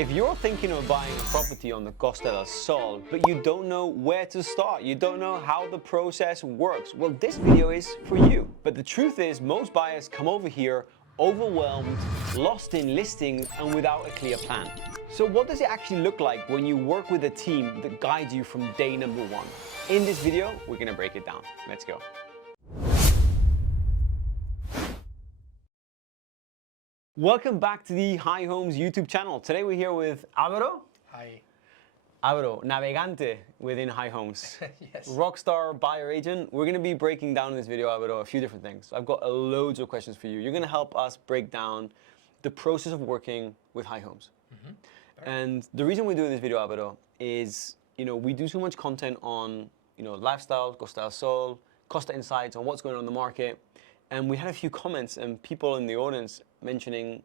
If you're thinking of buying a property on the Costa del Sol, but you don't know where to start, you don't know how the process works, well, this video is for you. But the truth is, most buyers come over here overwhelmed, lost in listings, and without a clear plan. So what does it actually look like when you work with a team that guides you from day number one? In this video, we're gonna break it down. Let's go. Welcome back to the High Homes YouTube channel. Today we're here with Álvaro. Hi. Álvaro, navegante within High Homes. Yes. Rockstar buyer agent. We're going to be breaking down in this video, Álvaro, a few different things. I've got loads of questions for you. You're going to help us break down the process of working with High Homes. And the reason we're doing this video, Álvaro, is, we do so much content on, lifestyle, Costa del Sol, Costa Insights, on what's going on in the market. And we had a few comments and people in the audience mentioning,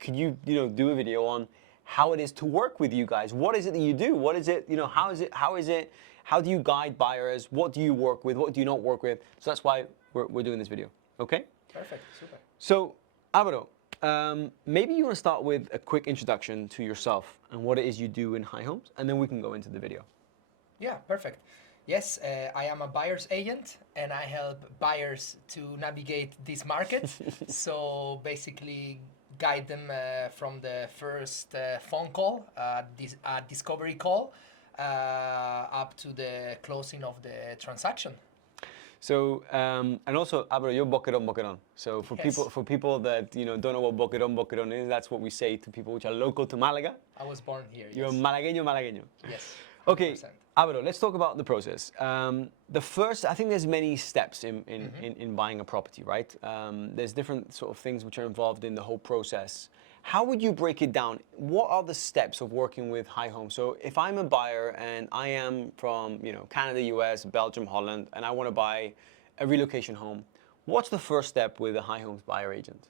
could you, do a video on how it is to work with you guys? What is it that you do? What is it, how is it, how do you guide buyers? What do you work with? What do you not work with? So that's why we're doing this video, okay? Perfect, super. So, Álvaro, maybe you want to start with a quick introduction to yourself and what it is you do in High Homes, and then we can go into the video. Yeah, perfect. Yes, I am a buyer's agent and I help buyers to navigate this market. So basically guide them from the first phone call, discovery call, up to the closing of the transaction. So, and also, Álvaro, you're boquerón. So for Yes. people that don't know what boquerón is, that's what we say to people which are local to Malaga. I was born here, You're yes. malagueño. Yes. Okay, 100%. Álvaro, let's talk about the process. The first, I think there's many steps in buying a property, right? There's different sort of things which are involved in the whole process. How would you break it down? What are the steps of working with High Homes? So if I'm a buyer and I am from Canada, US, Belgium, Holland, and I want to buy a relocation home, what's the first step with a High Homes buyer agent?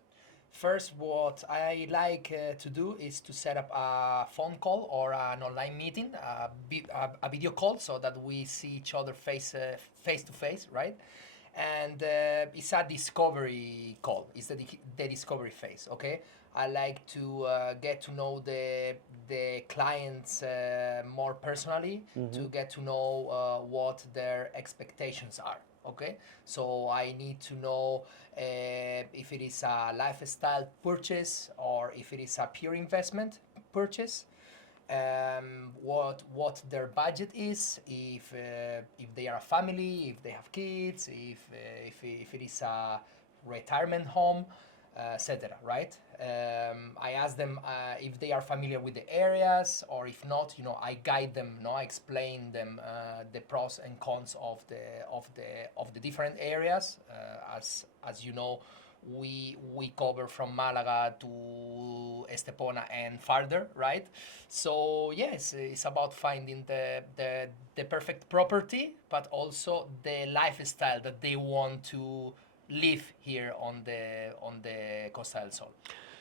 First, what I like to do is to set up a phone call or an online meeting, a video call, so that we see each other face to face, right? And it's a discovery call. It's the discovery phase, okay? I like to get to know the clients more personally, to get to know what their expectations are. Okay, so I need to know if it is a lifestyle purchase or if it is a pure investment purchase, what their budget is, if they are a family, if they have kids, if it is a retirement home, etc. Right? I ask them if they are familiar with the areas, or if not, I guide them. I explain them the pros and cons of the different areas. As you know, we cover from Malaga to Estepona and farther, right? So yes, it's about finding the perfect property, but also the lifestyle that they want to live here on the Costa del Sol.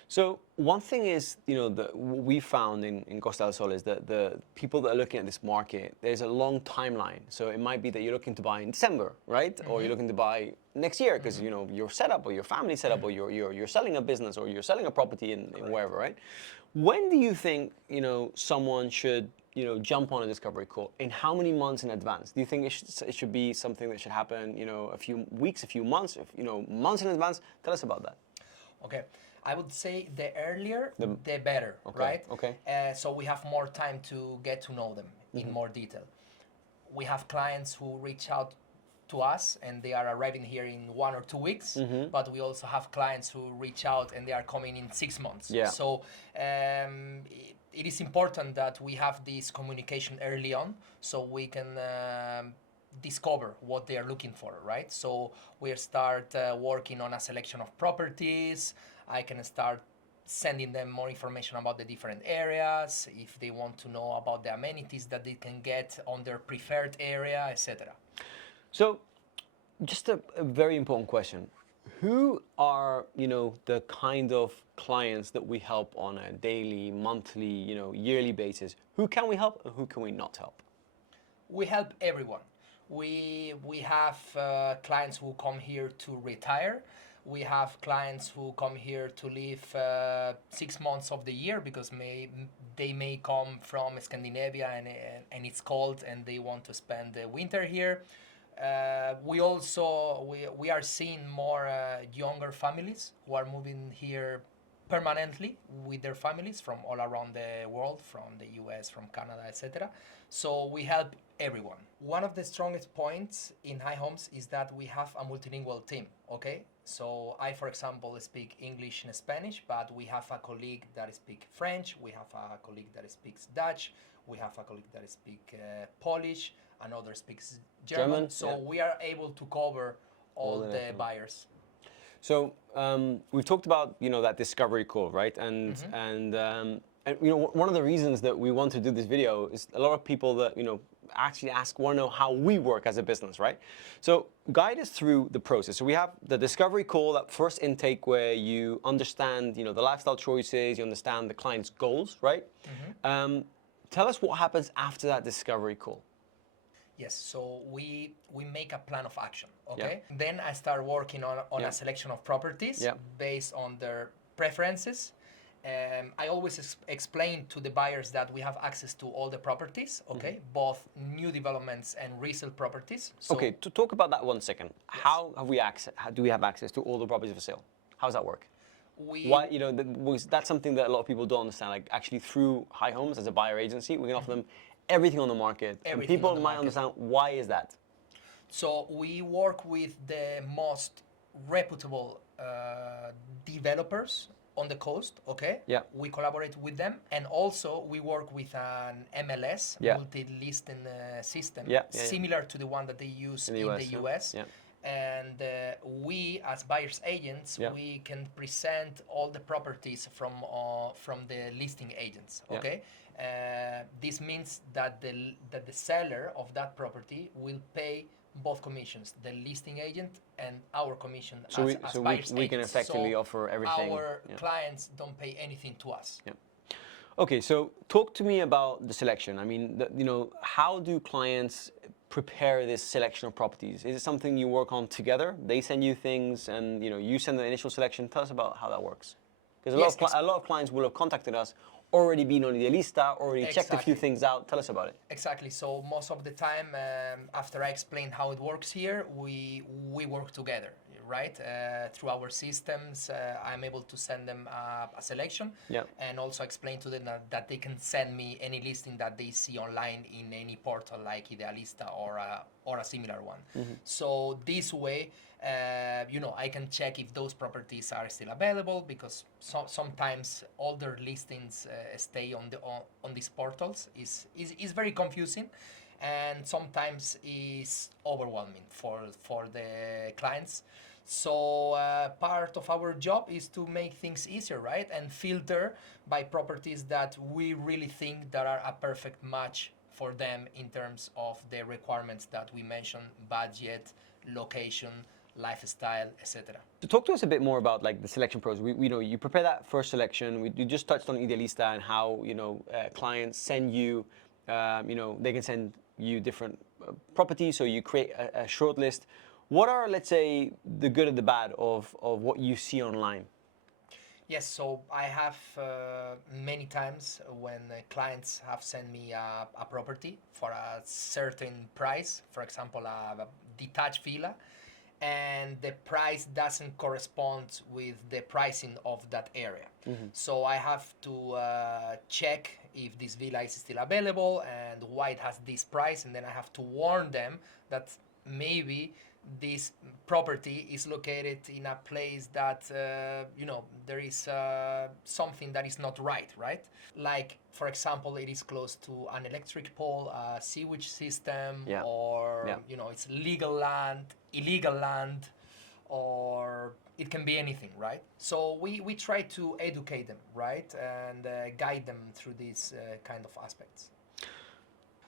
So one thing is, what we found in Costa del Sol is that the people that are looking at this market, there's a long timeline. So it might be that you're looking to buy in December, right? Or you're looking to buy next year because your setup or your family setup or you're selling a business or you're selling a property in wherever, right? When do you think someone should jump on a discovery call? In how many months in advance? Do you think it should be something that should happen a few weeks, a few months, months in advance? Tell us about that. Okay. I would say the earlier, the better, right? Okay. So we have more time to get to know them in more detail. We have clients who reach out to us and they are arriving here in 1 or 2 weeks, but we also have clients who reach out and they are coming in 6 months. Yeah. So it is important that we have this communication early on so we can discover what they are looking for, right? So we start working on a selection of properties. I can start sending them more information about the different areas, if they want to know about the amenities that they can get on their preferred area, etc. So just a very important question. Who are, the kind of clients that we help on a daily, monthly, yearly basis? Who can we help and who can we not help? We help everyone. We have clients who come here to retire. We have clients who come here to live 6 months of the year because they may come from Scandinavia and it's cold and they want to spend the winter here. We are seeing more younger families who are moving here permanently with their families from all around the world, from the US, from Canada, etc. So we help everyone. One of the strongest points in High Homes is that we have a multilingual team, okay? So I, for example, speak English and Spanish, but we have a colleague that speaks French, we have a colleague that speaks Dutch, we have a colleague that speaks Polish, another speaks German. So yeah. we are able to cover all the buyers. So we've talked about that discovery call, right? And one of the reasons that we want to do this video is a lot of people that actually want to know how we work as a business, right? So guide us through the process. So we have the discovery call, that first intake where you understand the lifestyle choices, you understand the client's goals, right? Tell us what happens after that discovery call. Yes, so we make a plan of action, okay? Yeah. Then I start working on a selection of properties based on their preferences. I always explain to the buyers that we have access to all the properties, okay? Both new developments and resale properties. So, okay, to talk about that 1 second. Yes. How do we have access to all the properties for sale? How does that work? Why, that's something that a lot of people don't understand. Like, actually, through High Homes as a buyer agency, we can offer them everything on the market. And people might understand, why is that? So we work with the most reputable developers on the coast, okay? Yeah. We collaborate with them, and also we work with an MLS, multi-listing system, similar to the one that they use in the US. Yeah. And we, as buyers agents, we can present all the properties from the listing agents, okay? This means that the seller of that property will pay both commissions, the listing agent and our commission as buyers agents. We can effectively offer everything. Our clients don't pay anything to us. Yeah. Okay, so talk to me about the selection. I mean, how do clients prepare this selection of properties? Is it something you work on together? They send you things and you send the initial selection. Tell us about how that works. Because a lot of clients will have contacted us, already been on Idealista, already checked a few things out. Tell us about it. Exactly. So most of the time, after I explain how it works here, we work together, right? Through our systems, I'm able to send them a selection, and also explain to them that they can send me any listing that they see online in any portal like Idealista or a similar one. So this way, I can check if those properties are still available, because sometimes older listings stay on these portals. Is very confusing, and sometimes is overwhelming for the clients. So part of our job is to make things easier, right? And filter by properties that we really think that are a perfect match for them in terms of the requirements that we mentioned: budget, location, lifestyle, etc. So talk to us a bit more about the selection process. We know you prepare that first selection. You just touched on Idealista and how clients send you, they can send you different properties. So you create a short list. What are, let's say, the good and the bad of what you see online? Yes, so I have many times when clients have sent me a property for a certain price, for example, a detached villa, and the price doesn't correspond with the pricing of that area. So I have to check if this villa is still available and why it has this price, and then I have to warn them that maybe this property is located in a place that there is something that is not right. Like, for example, it is close to an electric pole, a sewage system, or it's legal land, illegal land, or it can be anything, right? So we try to educate them, right, and guide them through these kind of aspects.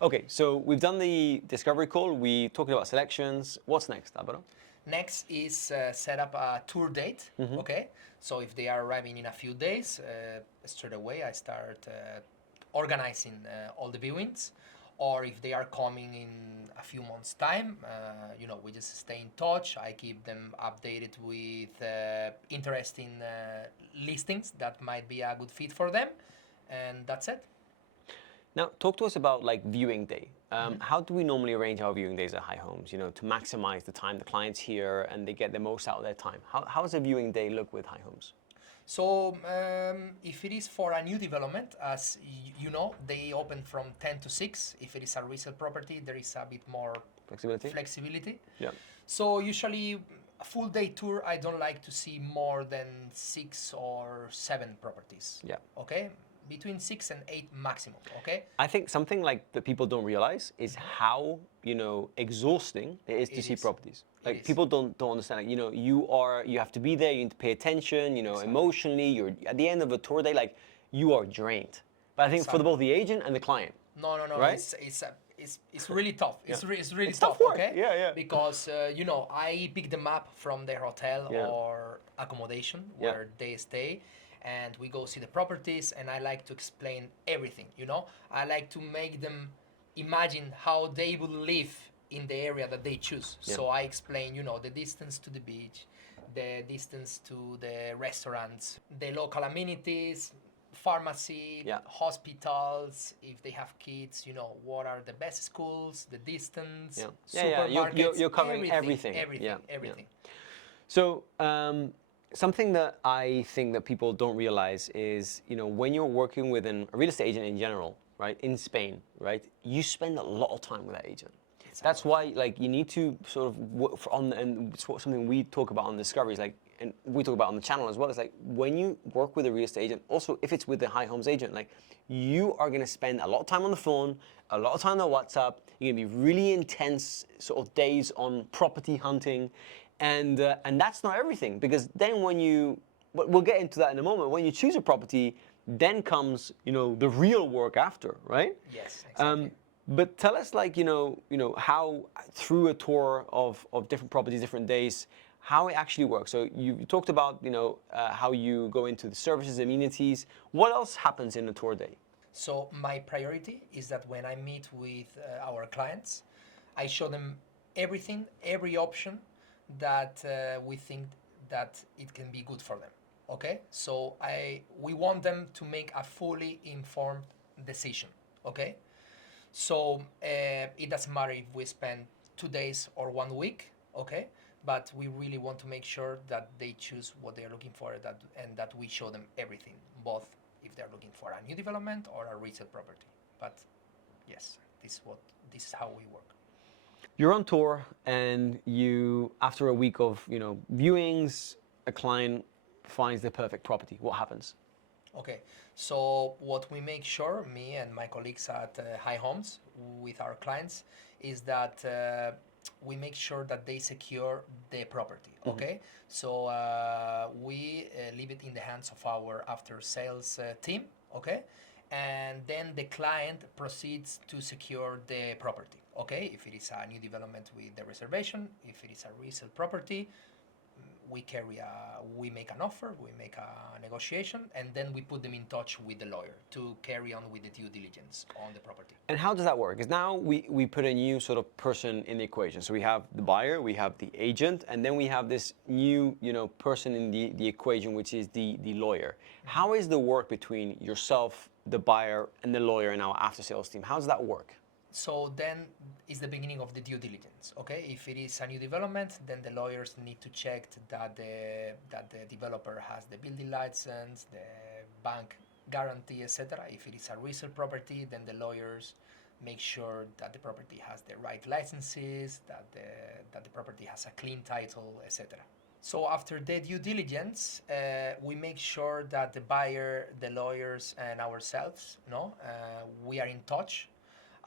Okay, so we've done the discovery call. We talked about selections. What's next, Álvaro? Next is set up a tour date, okay? So if they are arriving in a few days, straight away I start organizing all the viewings. or if they are coming in a few months' time, we just stay in touch. I keep them updated with interesting listings that might be a good fit for them, and that's it. Now, talk to us about like viewing day. How do we normally arrange our viewing days at High Homes, to maximize the time the client's here and they get the most out of their time? How does a viewing day look with High Homes? So if it is for a new development, as you know, they open from 10 to 6. If it is a resale property, there is a bit more flexibility. Yeah. So usually a full day tour, I don't like to see more than 6 or 7 properties. Yeah. Okay? Between 6 and 8 maximum, okay? I think something like that people don't realize is how, exhausting it is to see properties. Like people don't understand, like, you have to be there, you need to pay attention, emotionally, you're at the end of a tour day, like you are drained. But I think for both the agent and the client. No, right? It's really tough. It's really It's tough, tough work. okay? Yeah. Because I pick them up from their hotel or accommodation where they stay, and we go see the properties, and I like to explain everything, I like to make them imagine how they would live in the area that they choose. So I explain, the distance to the beach, the distance to the restaurants, the local amenities, pharmacy, hospitals, if they have kids, what are the best schools, the distance, supermarkets. You're covering everything. Everything. So something that I think that people don't realize is, when you're working with a real estate agent in general, right, in Spain, right, you spend a lot of time with that agent. That's why, like, you need to sort of work and it's something we talk about on Discovery, is like, and we talk about on the channel as well, is like, when you work with a real estate agent, also if it's with the High Homes agent, like, you are going to spend a lot of time on the phone, a lot of time on WhatsApp. You're going to be really intense sort of days on property hunting, and that's not everything, because then but we'll get into that in a moment. When you choose a property, then comes the real work after, right? Yes, exactly. But tell us, like, how through a tour of different properties, different days, how it actually works. So you talked about, how you go into the services, amenities. What else happens in a tour day? So my priority is that when I meet with our clients, I show them everything, every option that we think that it can be good for them. Okay? So we want them to make a fully informed decision. Okay? So it doesn't matter if we spend 2 days or 1 week, okay? But we really want to make sure that they choose what they're looking for, and that we show them everything, both if they're looking for a new development or a resale property. But yes, this is how we work. You're on tour, and after a week of viewings, a client finds the perfect property. What happens? Okay, so what we make sure, me and my colleagues at High Homes, with our clients, is that we make sure that they secure the property. Okay, so we leave it in the hands of our after sales team. Okay, and then the client proceeds to secure the property. Okay, if it is a new development with the reservation, if it is a resale property, we make an offer, we make a negotiation, and then we put them in touch with the lawyer to carry on with the due diligence on the property. And how does that work? Because now we put a new sort of person in the equation. So we have the buyer, we have the agent, and then we have this new person in the equation, which is the lawyer. How is the work between yourself, the buyer, and the lawyer in our after sales team? How does that work? So then is the beginning of the due diligence. Okay, if it is a new development, then the lawyers need to check that the developer has the building license, the bank guarantee, etc. If it is a resale property, then the lawyers make sure that the property has the right licenses, that the property has a clean title, etc. So after the due diligence, we make sure that the buyer, the lawyers, and ourselves, we are in touch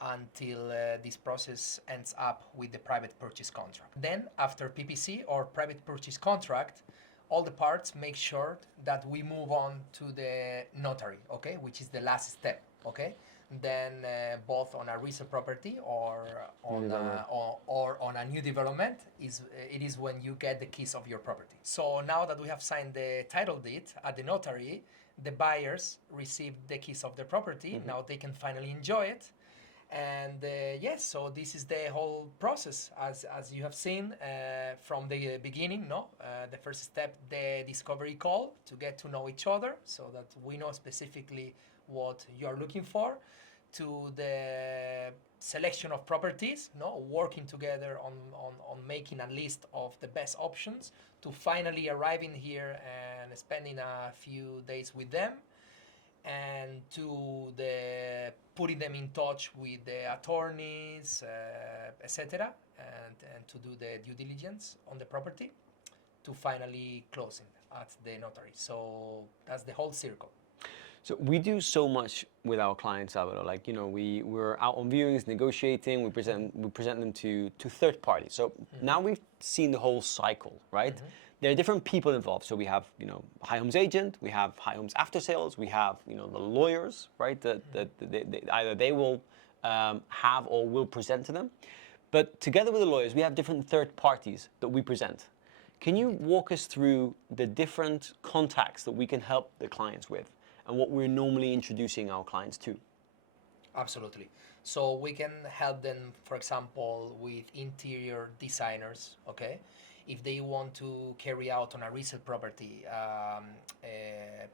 until this process ends up with the private purchase contract. Then, after PPC or private purchase contract, all the parts make sure that we move on to the notary, okay, which is the last step, okay. Then, both on a resale property or on a new development, it is when you get the keys of your property. So now that we have signed the title deed at the notary, the buyers receive the keys of the property. Now they can finally enjoy it. And yes, so this is the whole process, as you have seen from the beginning. No, the first step, the discovery call, to get to know each other, so that we know specifically what you are looking for, to the selection of properties, no, working together on making a list of the best options, to finally arriving here and spending a few days with them, and to the putting them in touch with the attorneys, etc., and to do the due diligence on the property, to finally closing at the notary. So that's the whole circle. So we do so much with our clients, Álvaro. Like, you know, we're out on viewings, negotiating, we present them to third parties. So now we've seen the whole cycle, right? There are different people involved. So we have, you know, high homes agent, we have high homes after sales, we have, you know, the lawyers, right? That either they will have or will present to them. But together with the lawyers, we have different third parties that we present. Can you walk us through the different contacts that we can help the clients with, and what we're normally introducing our clients to? Absolutely. So we can help them, for example, with interior designers, okay? If they want to carry out on a resale property a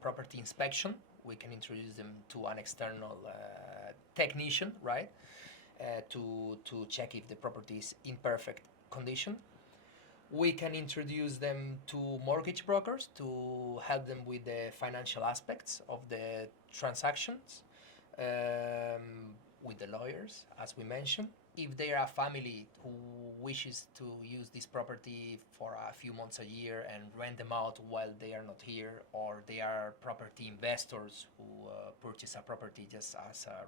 property inspection, we can introduce them to an external technician, right? To check if the property is in perfect condition. We can introduce them to mortgage brokers to help them with the financial aspects of the transactions, with the lawyers, as we mentioned. If they are a family who wishes to use this property for a few months a year and rent them out while they are not here, or they are property investors who purchase a property just as a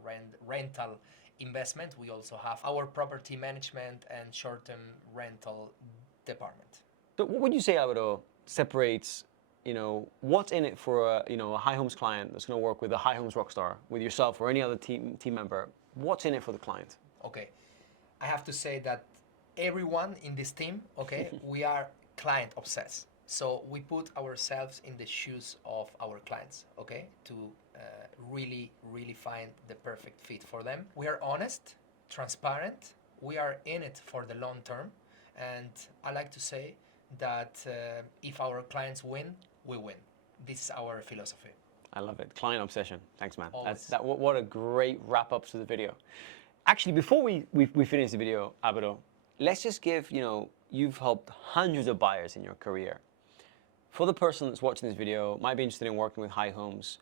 rental investment, we also have our property management and short-term rental department. So what would you say, Álvaro, separates, you know, what's in it for a, you know, a high homes client that's going to work with a high homes rockstar, with yourself or any other team member? What's in it for the client? Okay, I have to say that everyone in this team, okay, we are client obsessed. So we put ourselves in the shoes of our clients, okay, to really find the perfect fit for them. We are honest, transparent. We are in it for the long term. And I like to say that if our clients win, we win. This is our philosophy. I love it. Client obsession. Thanks, man. Always. What a great wrap up to the video. Actually, before we finish the video, Álvaro, let's just give, you know, you've helped hundreds of buyers in your career. For the person that's watching this video, might be interested in working with high homes,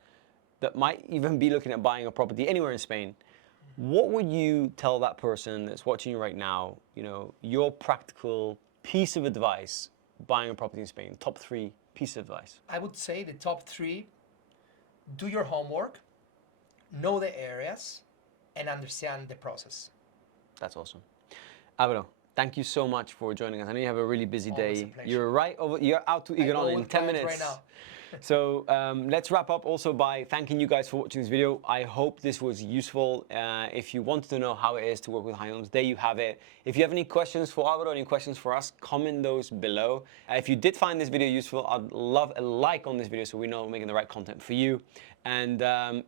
that might even be looking at buying a property anywhere in Spain, what would you tell that person that's watching you right now, you know, your practical piece of advice buying a property in Spain, top 3 pieces of advice? I would say the top 3: do your homework, know the areas, and understand the process. That's awesome. Álvaro, thank you so much for joining us. I know you have a really busy Always a day. pleasure. You're out to Igaron in 10 minutes. Right now. So let's wrap up also by thanking you guys for watching this video. I hope this was useful. If you wanted to know how it is to work with high homes, there you have it. If you have any questions for Álvaro, any questions for us, comment those below. If you did find this video useful, I'd love a like on this video so we know we're making the right content for you. And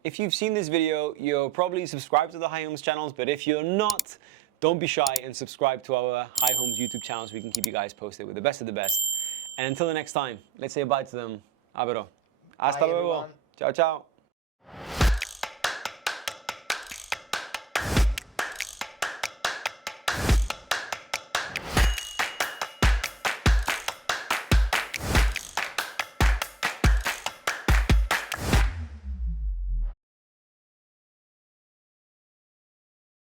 if you've seen this video, you're probably subscribed to the High Homes channels, but if you're not, don't be shy and subscribe to our High Homes YouTube channel so we can keep you guys posted with the best of the best. And until the next time, let's say bye to them. Álvaro. Hasta luego. Everyone. Ciao, ciao.